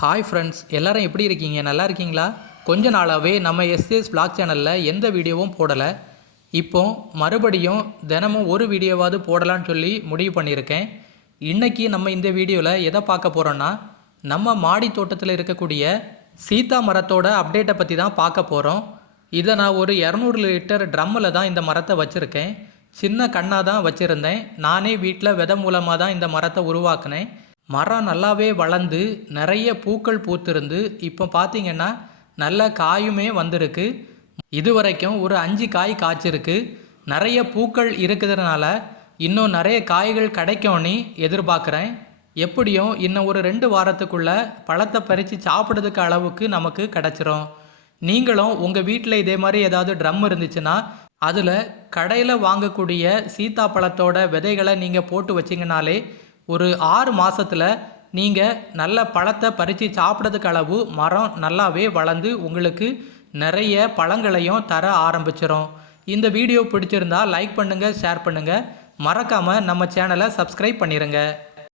Hi friends எல்லாரும் எப்படி இருக்கீங்க? நல்லா இருக்கீங்களா? கொஞ்ச நாளாகவே நம்ம எஸ்எஸ் பிளாக் சேனலில் எந்த வீடியோவும் போடலை. இப்போ மறுபடியும் தினமும் ஒரு வீடியோவாவது போடலான்னு சொல்லி முடிவு பண்ணியிருக்கேன். இன்றைக்கி நம்ம இந்த வீடியோவில் எதை பார்க்க போகிறோன்னா நம்ம மாடி தோட்டத்தில் இருக்கக்கூடிய சீதா மரத்தோட அப்டேட்டை பற்றி தான் பார்க்க போகிறோம் இதை நான் ஒரு இரநூறு லிட்டர் ட்ரம்மில் தான் இந்த மரத்தை வச்சுருக்கேன். சின்ன கண்ணாக தான் வச்சுருந்தேன். நானே வீட்டில் வித மூலமாக தான் இந்த மரத்தை உருவாக்குனேன். மரம் நல்லாவே வளர்ந்து நிறைய பூக்கள் பூத்திருந்து இப்போ பார்த்தீங்கன்னா நல்ல காயுமே வந்திருக்கு. இது வரைக்கும் ஒரு அஞ்சு காய் காய்ச்சிருக்கு. நிறைய பூக்கள் இருக்கிறதுனால இன்னும் நிறைய காய்கள் கிடைக்கும்னு எதிர்பார்க்குறேன். எப்படியும் இன்னும் ஒரு ரெண்டு வாரத்துக்குள்ளே பழத்தை பறித்து சாப்பிட்றதுக்கு அளவுக்கு நமக்கு கிடச்சிரும். நீங்களும் உங்கள் வீட்டில் இதே மாதிரி ஏதாவது ட்ரம் இருந்துச்சுன்னா அதில் கடையில் வாங்கக்கூடிய சீத்தாப்பழத்தோட விதைகளை நீங்கள் போட்டு வச்சிங்கனாலே ஒரு ஆறு மாதத்தில் நீங்கள் நல்ல பழத்தை பறித்து சாப்பிட்றதுக்கு அளவு மரம் நல்லாவே வளர்ந்து உங்களுக்கு நிறைய பழங்களையும் தர ஆரம்பிச்சிடும் இந்த வீடியோ பிடிச்சிருந்தா லைக் பண்ணுங்கள் ஷேர் பண்ணுங்கள் மறக்காமல் நம்ம சேனலை சப்ஸ்கிரைப் பண்ணிடுங்க